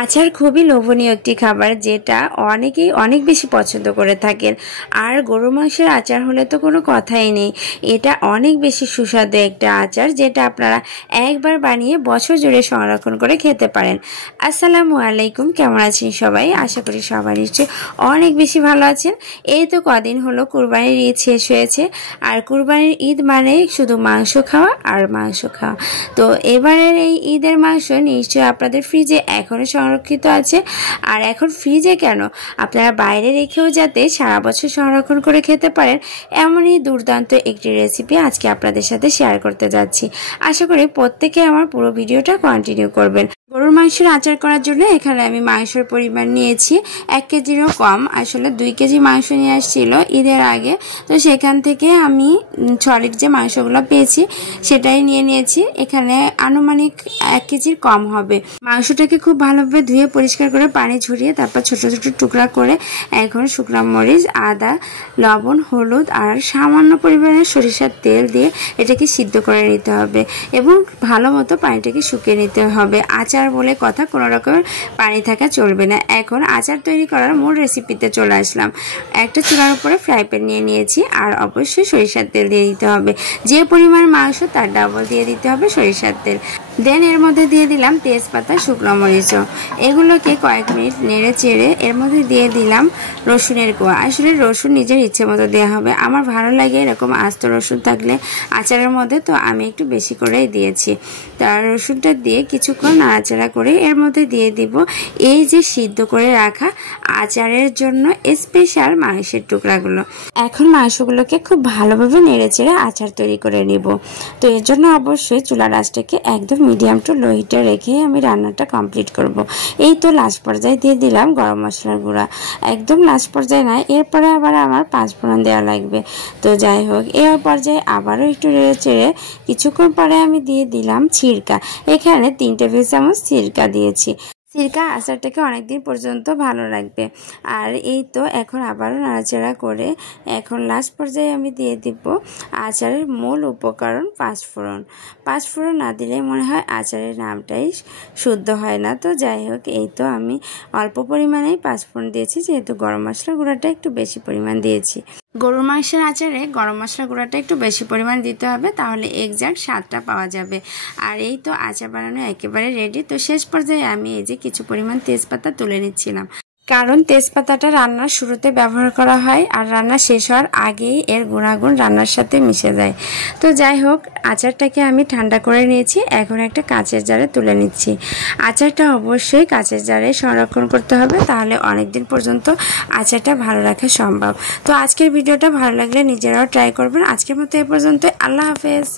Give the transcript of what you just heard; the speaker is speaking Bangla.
আচার খুবই লোভনীয় একটি খাবার, যেটা অনেকেই অনেক বেশি পছন্দ করে থাকেন। আর গরু মাংসের আচার হলে তো কোনো কথাই নেই। এটা অনেক বেশি সুস্বাদু একটা আচার, যেটা আপনারা একবার বানিয়ে বছর জুড়ে সংরক্ষণ করে খেতে পারেন। আসসালামু আলাইকুম, কেমন আছেন সবাই? আশা করি সবাই নিশ্চয়ই অনেক বেশি ভালো আছেন। এই তো কদিন হলো কুরবানির ঈদ শেষ হয়েছে, আর কুরবানির ঈদ মানে শুধু মাংস খাওয়া আর মাংস খাওয়া। তো এবারের এই ঈদের মাংস নিশ্চয়ই আপনাদের ফ্রিজে এখনো সংরক্ষিত আছে। আর এখন ফ্রিজে কেন, আপনারা বাইরে রেখেও যাতে সারা বছর সংরক্ষণ করে খেতে পারেন, এমনই দুর্দান্ত একটি রেসিপি আজকে আপনাদের সাথে শেয়ার করতে যাচ্ছি। আশা করি প্রত্যেকে আমার পুরো ভিডিওটা কন্টিনিউ করবেন। গরুর মাংসের আচার করার জন্য এখানে আমি মাংসের পরিমাণ নিয়েছি 1 কেজিরও কম। আসলে 2 কেজি মাংস নিয়ে আসছিল ঈদের আগে, তো সেখান থেকে আমি সলিড যে মাংসগুলো পেয়েছি সেটাই নিয়ে নিয়েছি। এখানে আনুমানিক 1 কেজির কম হবে। মাংসটাকে খুব ভালোভাবে ধুয়ে পরিষ্কার করে পানি ঝরিয়ে তারপর ছোট ছোট টুকরা করে এখন শুকনো মরিচ, আদা, লবণ, হলুদ আর সামান্য পরিমাণে সরিষার তেল দিয়ে এটাকে সিদ্ধ করে নিতে হবে এবং ভালো মতো পানিটাকে শুকিয়ে নিতে হবে। আচার বলে কথা, কোনো রকমের পানি থাকা চলবে না। এখন আচার তৈরি করার মূল রেসিপিতে চলে আসলাম। একটা চুলার উপরে ফ্রাই প্যান নিয়ে নিয়েছি, আর অবশ্যই সরিষার তেল দিয়ে দিতে হবে। যে পরিমাণ মাংস তার ডাবল দিয়ে দিতে হবে সরিষার তেল। দেন এর মধ্যে দিয়ে দিলাম তেজপাতা, শুকনো মরিচও। এগুলোকে কয়েক মিনিট নেড়ে চেড়ে এর মধ্যে দিয়ে দিলাম রসুনের কোয়া। আসলে রসুন নিজের ইচ্ছে মতো দেওয়া হবে। আমার ভালো লাগে এরকম আস্ত রসুন থাকলে আচারের মধ্যে, তো আমি একটু বেশি করেই দিয়েছি। তার রসুনটা দিয়ে কিছুক্ষণ নাড়াচাড়া করে এর মধ্যে দিয়ে দিব এই যে সিদ্ধ করে রাখা আচারের জন্য স্পেশাল মাংসের টুকরাগুলো। এখন মাংসগুলোকে খুব ভালোভাবে নেড়ে চেড়ে আচার তৈরি করে নিব। তো এর জন্য অবশ্যই চুলার আঁচটাকে একদম মিডিয়াম টু লো হিটে রেখে আমি রান্নাটা কমপ্লিট করব। এই তো লাস্ট পর্যায়ে দিয়ে দিলাম গরম মশলার গুঁড়া। একদম লাস্ট পর্যায়ে নয়, এরপরে আবার আমার 5 ফোড়ন দেওয়া লাগবে। তো যাই হোক, এর পর্যায়ে আবারও একটু নেড়ে চেড়ে কিছুক্ষণ পরে আমি দিয়ে দিলাম সিরকা। এখানে 3 টেবিল চামচ সিরকা দিয়েছি। সিরকা আচারটাকে অনেকদিন পর্যন্ত ভালো রাখবে। আর এই তো এখন আবারও নাড়াচাড়া করে এখন লাস্ট পর্যায়ে আমি দিয়ে দিব আচারের মূল উপকরণ 5 ফোড়ন। 5 ফোড়ন না দিলে মনে হয় আচারের নামটাই শুদ্ধ হয় না। তো যাই হোক, এই তো আমি অল্প পরিমাণেই 5 ফোড়ন দিয়েছি, যেহেতু গরম মশলা গুঁড়াটা একটু বেশি পরিমাণ দিয়েছি। গরুর মাংসের আচারে গরম মশলা গুঁড়াটা একটু বেশি পরিমাণ দিতে হবে, তাহলে এক্সাক্ট স্বাদটা পাওয়া যাবে। আর এই তো আচার বানানো একেবারে রেডি। তো শেষ পর্যায়ে আমি এই যে কিছু পরিমাণ তেজপাতা তুলে নিচ্ছিলাম, কারণ তেজপাতাটা রান্নার শুরুতে ব্যবহার করা হয় আর রান্না শেষ হওয়ার আগেই এর গুণাগুণ রান্নার সাথে মিশে যায়। তো যাই হোক, আচারটাকে আমি ঠান্ডা করে নিয়েছি। এখন একটা কাঁচের জারে তুলে নিচ্ছি। আচারটা অবশ্যই কাঁচের জারে সংরক্ষণ করতে হবে, তাহলে অনেক দিন পর্যন্ত আচারটা ভালো রাখা সম্ভব। তো আজকের ভিডিওটা ভালো লাগলে নিজেরাও ট্রাই করবেন। আজকের মতো এ পর্যন্ত, আল্লাহ হাফেজ।